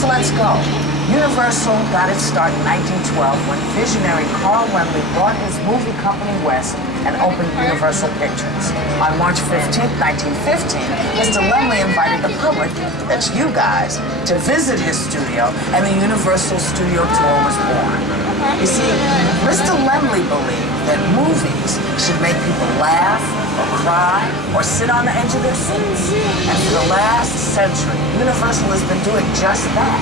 So let's go. Universal got its start in 1912 when visionary Carl Laemmle brought his movie company west and opened Universal Pictures. On March 15, 1915, Mr. Laemmle invited the public, that's you guys, to visit his studio, and the Universal Studio Tour was born. You see, Mr. Laemmle believed that movies should make people laugh, or cry, or sit on the edge of their seats. And for the last century, Universal has been doing just that.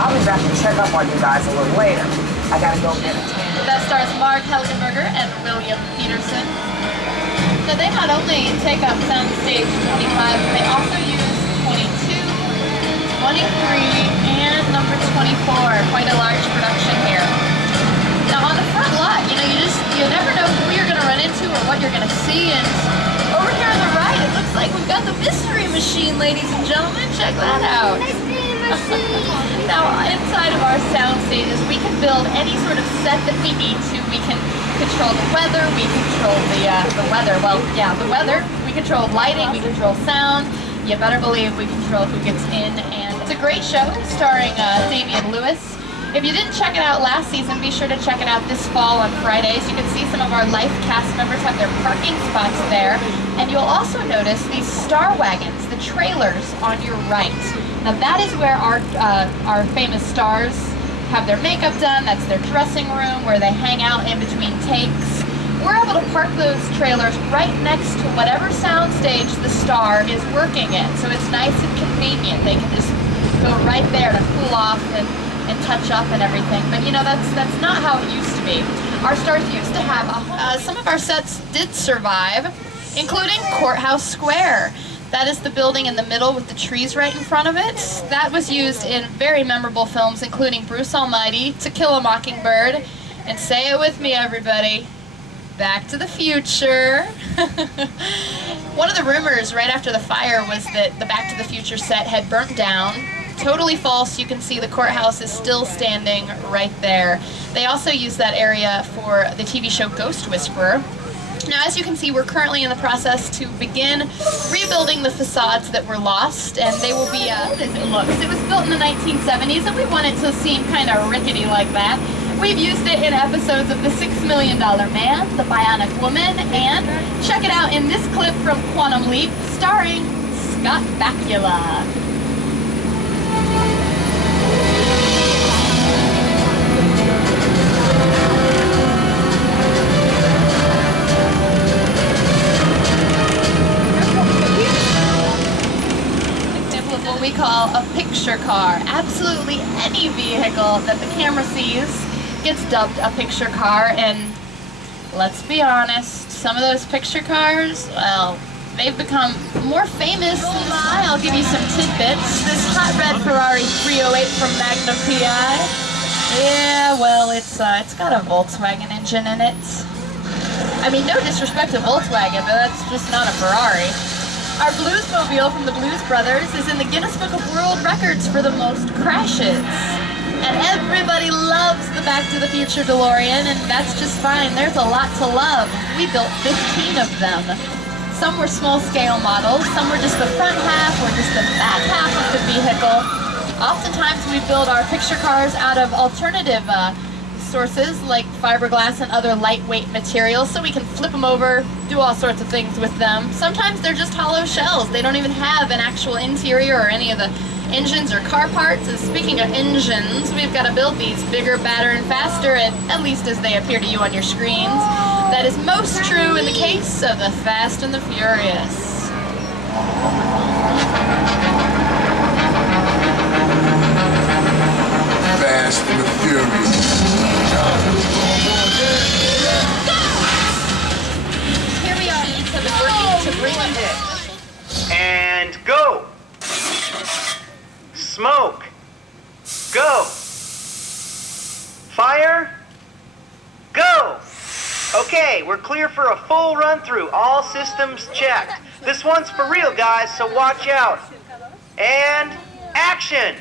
I'll be back to check up on you guys a little later. I gotta go get it. That stars Mark Helgenberger and William Peterson. So they not only take up soundstage 25, but they also use 22, 23, and number 24. Quite a large production here. Now on the front lot, you never know who you're gonna run into or what you're gonna see. And over here on the right, it looks like we've got the Mystery Machine, ladies and gentlemen. Check that out. Now, inside of our sound stages, we can build any sort of set that we need to. We can control the weather, we control the weather. Well, yeah, the weather. We control lighting, we control sound. You better believe we control who gets in. And it's a great show starring Damian Lewis. If you didn't check it out last season, be sure to check it out this fall on Fridays. You can see some of our Life cast members have their parking spots there. And you'll also notice these star wagons, the trailers on your right. Now that is where our famous stars have their makeup done. That's their dressing room where they hang out in between takes. We're able to park those trailers right next to whatever soundstage the star is working in. So it's nice and convenient. They can just go right there to cool off and touch up and everything. But that's not how it used to be. Our stars used to have some of our sets did survive, including Courthouse Square. That is the building in the middle with the trees right in front of it. That was used in very memorable films, including Bruce Almighty, To Kill a Mockingbird, and say it with me, everybody, Back to the Future. One of the rumors right after the fire was that the Back to the Future set had burnt down. Totally false. You can see the courthouse is still standing right there. They also use that area for the TV show Ghost Whisperer. Now, as you can see, we're currently in the process to begin rebuilding the facades that were lost, and they will be, as it looks. It was built in the 1970s, and we want it to seem kind of rickety like that. We've used it in episodes of The $6 Million Man, The Bionic Woman, and check it out in this clip from Quantum Leap, starring Scott Bakula. What we call a picture car. Absolutely any vehicle that the camera sees gets dubbed a picture car, and let's be honest, some of those picture cars, well, they've become more famous than I. I'll give you some tidbits. This hot red Ferrari 308 from Magnum PI. Yeah, well, it's got a Volkswagen engine in it. I mean, no disrespect to Volkswagen, but that's just not a Ferrari. Our Bluesmobile from the Blues Brothers is in the Guinness Book of World Records for the most crashes. And everybody loves the Back to the Future DeLorean, and that's just fine. There's a lot to love. We built 15 of them. Some were small-scale models, some were just the front half or just the back half of the vehicle. Oftentimes we build our picture cars out of alternative sources like fiberglass and other lightweight materials, so we can flip them over, do all sorts of things with them. Sometimes they're just hollow shells. They don't even have an actual interior or any of the engines or car parts. And speaking of engines, we've got to build these bigger, badder, and faster, at least as they appear to you on your screens. That is most true in the case of the Fast and the Furious. Fast and the Furious. Here we are, each have been working to bring them in. And go! Smoke! Go! Fire! Go! Okay, we're clear for a full run through. All systems checked. This one's for real, guys, so watch out. And action!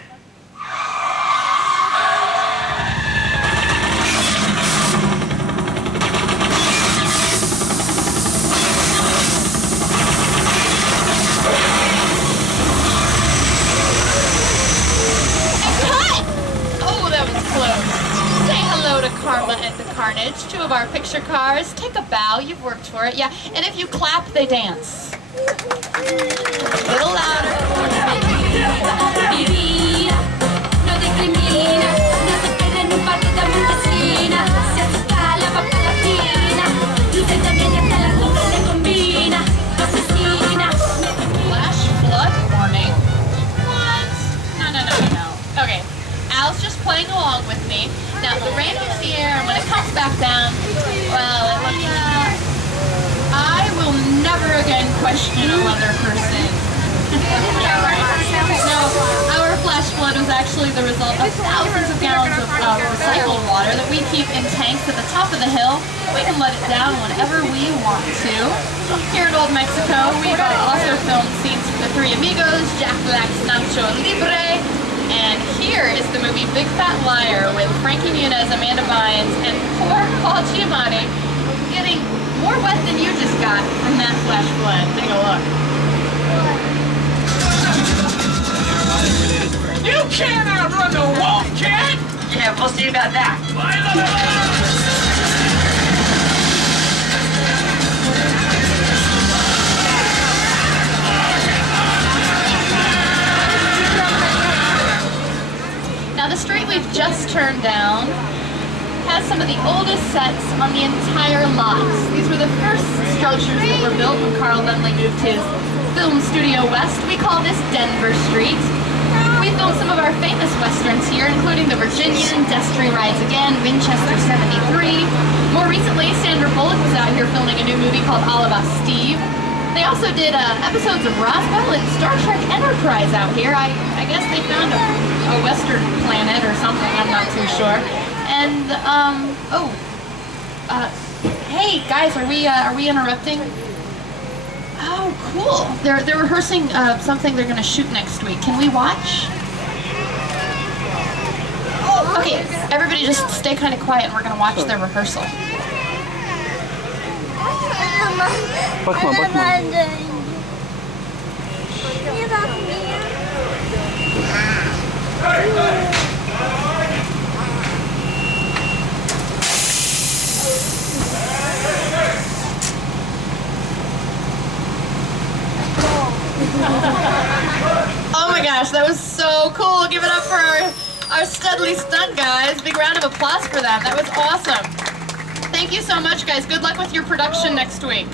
of our picture cars. Take a bow, you've worked for it, yeah. And if you clap, they dance. A little louder. No discrimina, no se pierde en un parque de marquesina. Se escala, va para la fina. Luce también hasta la junta le combina. Asesina. Flash flood warning. What? No. Okay, Al's just playing along with me. Now, the rain is here, and when it comes back down, well, it looks... I will never again question a weather person. Yeah, right. No, our flash flood was actually the result of thousands of gallons of recycled water that we keep in tanks at the top of the hill. We can let it down whenever we want to. Here in Old Mexico, we've also filmed scenes for the Three Amigos, Jack Black's Nacho Libre, and here is the movie Big Fat Liar with Frankie Muniz, Amanda Bynes, and poor Paul Giamatti getting more wet than you just got from that flash flood. Take a look. You can't outrun the wolf, kid! Yeah, we'll see about that. Now the street we've just turned down has some of the oldest sets on the entire lot. These were the first structures that were built when Carl Laemmle moved his film studio west. We call this Denver Street. We filmed some of our famous westerns here, including The Virginian, Destry Rides Again, Winchester 73. More recently, Sandra Bullock was out here filming a new movie called All About Steve. They also did episodes of Roswell and Star Trek Enterprise out here. I guess they found a western planet or something, I'm not too sure. And, hey guys, are we interrupting? Oh, cool. They're rehearsing something they're gonna shoot next week. Can we watch? Okay, everybody just stay kind of quiet and we're gonna watch their rehearsal. Oh my gosh, that was so cool. Give it up for our Studley stunt guys. Big round of applause for them. That was awesome. Thank you so much, guys. Good luck with your production next week.